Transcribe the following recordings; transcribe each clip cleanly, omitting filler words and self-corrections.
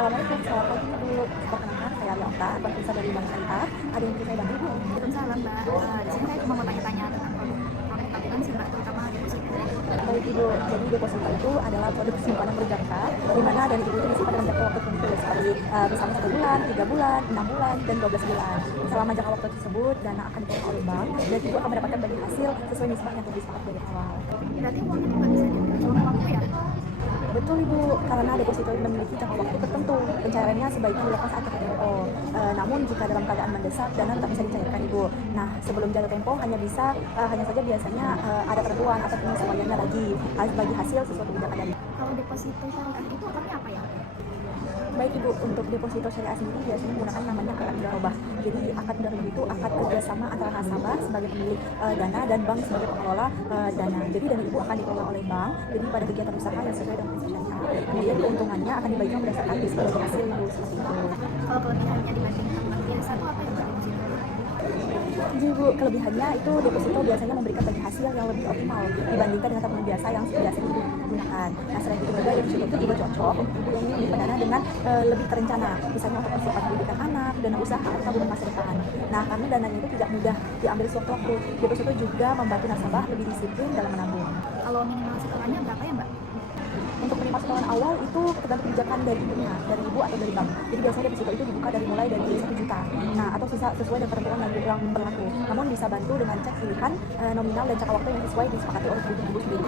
Assalamualaikum, selamat pagi Bu. Perkenalkan, saya Alia Okta, advisor dari Bank Syariah. Ada yang bisa saya bantu Bu? Waalaikumsalam Mbak. Di sini saya cuma mau tanya-tanya tentang produk tabungan sih Mbak, terutama deposito. Baik Ibu, jadi deposito itu adalah produk simpanan berjangka, di mana dana Ibu itu disimpan dalam jangka waktu tertentu, seperti misalnya 1 bulan, 3 bulan, 6 bulan, dan 12 bulan. Selama jangka waktu tersebut, dana akan dikelola oleh bank, dan Ibu akan mendapatkan bagi hasil sesuai nisbah yang telah disepakati dari awal. Berarti uangnya itu nggak bisa diambil selama waktu ya? Betul Ibu, karena deposito ini memiliki jangka waktu tertentu. Pencairannya sebaiknya dilakukan saat jatuh tempo. Namun jika dalam keadaan mendesak, dana tetap bisa dicairkan Ibu. Nah, sebelum jatuh tempo hanya saja biasanya ada ketentuan atau penyesuaiannya lagi bagi hasil sesuai kebijakan dari. Kalau deposito syariah itu apa ya? Baik Ibu, untuk deposito syariah sendiri biasanya menggunakan namanya akad mudharabah. Jadi akad mudharabah itu akad kerjasama antara nasabah sebagai pemilik dana dan bank sebagai pengelola dana. Jadi dana Ibu akan dikelola oleh bank. Jadi pada kegiatan usaha yang sesuai dengan prinsip syariah. Kemudian keuntungannya akan dibagikan berdasarkan diskriminasi hasil Ibu seperti itu. Kalau kelebihannya dibandingkan bank biasa itu apa ya Mbak deposito? Jadi Bu, kelebihannya itu deposito biasanya memberikan bagi hasil yang lebih optimal dibandingkan dengan tabungan biasa yang biasa Ibu gunakan. Nah, selain itu juga deposito itu juga cocok untuk Ibu yang ingin menyimpan dana dengan lebih terencana, misalnya untuk persiapan pendidikan anak, dana usaha atau tabungan masa depan. Nah, karena dananya itu tidak mudah diambil sewaktu-waktu, deposito juga membantu nasabah lebih disiplin dalam menabung. Kalau minimal setorannya berapa ya Mbak? Untuk minimal setoran awal itu tergantung kebijakan dari ibunya, dari ibu atau dari bank. Jadi biasanya deposito itu dibuka mulai dari 1 juta. Nah, atau sisa sesuai dengan ketentuan yang berlaku. Namun bisa bantu dengan cek pilihan nominal dan jangka waktu yang sesuai disepakati oleh ibu sendiri.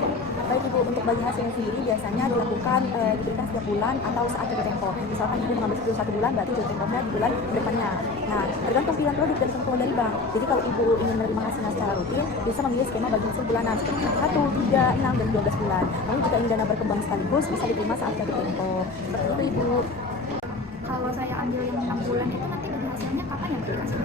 Baik Ibu, untuk bagi hasilnya sendiri biasanya dilakukan diberikan setiap bulan atau saat jatuh tempo. Misalkan Ibu mengambil 1 bulan, berarti jatuh temponya di bulan depannya. Nah, tergantung pilihan produk dan ketentuan dari bank. Jadi kalau Ibu ingin menerima hasilnya secara rutin, bisa memilih skema bagi hasil bulanan seperti 1, 3, 6, dan 12 bulan. Namun jika ingin dana berkembang sekaligus, bisa diterima saat jatuh tempo. Seperti itu Ibu. Kalau saya ambil yang 6 bulan itu nanti bagi hasilnya kapan ya Mbak dikasih?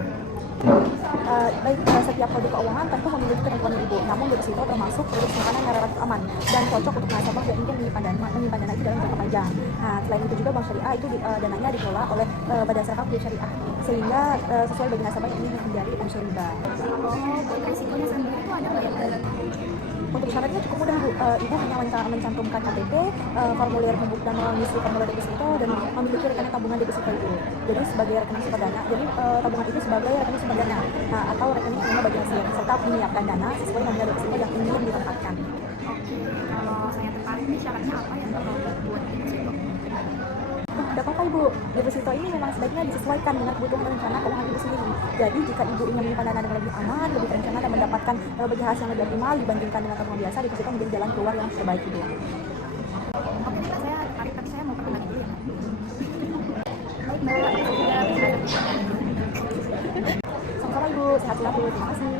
Baik, setiap produk keuangan tentu memiliki ketentuan Ibu. Namun deposito termasuk produk simpanan yang relatif aman dan cocok untuk nasabah yang ingin menyimpan dana itu dalam jangka panjang. Nah, selain itu juga bank syariah itu dananya dikelola oleh berdasarkan prinsip syariah, sehingga sesuai bagi nasabah yang ingin menghindari unsur riba. Buat resikonya sendiri itu ada nggak ya? Untuk syaratnya cukup mudah Bu. Ibu hanya mencantumkan KTP, formulir dan mengisi formulir deposito dan memiliki rekening tabungan deposito itu. Jadi sebagai rekening simpan dana, jadi tabungan itu sebagai rekening simpan dana, nah, atau rekening pengguna bagi hasil, serta menyiapkan dana sesuai nominal deposito yang ingin ditempatkan. Oke, kalau saya tertarik nih syaratnya apa ya Mbak kalau buat deposito? Tidak apa-apa Ibu, deposito ini memang sebaiknya disesuaikan dengan kebutuhan dan rencana keuangan Ibu sendiri. Jadi jika Ibu ingin menyimpan dana dengan lebih aman, lebih terencana dan mendapatkan bagi hasil yang lebih optimal dibandingkan dengan tabungan biasa, deposito menjadi jalan keluar yang terbaik Ibu. Oke Mbak, saya tertarik tapi saya mau perkenalan dulu ya Mbak. Baik Mbak, saya juga bisa. Sama-sama Ibu, sehat selalu, terima kasih.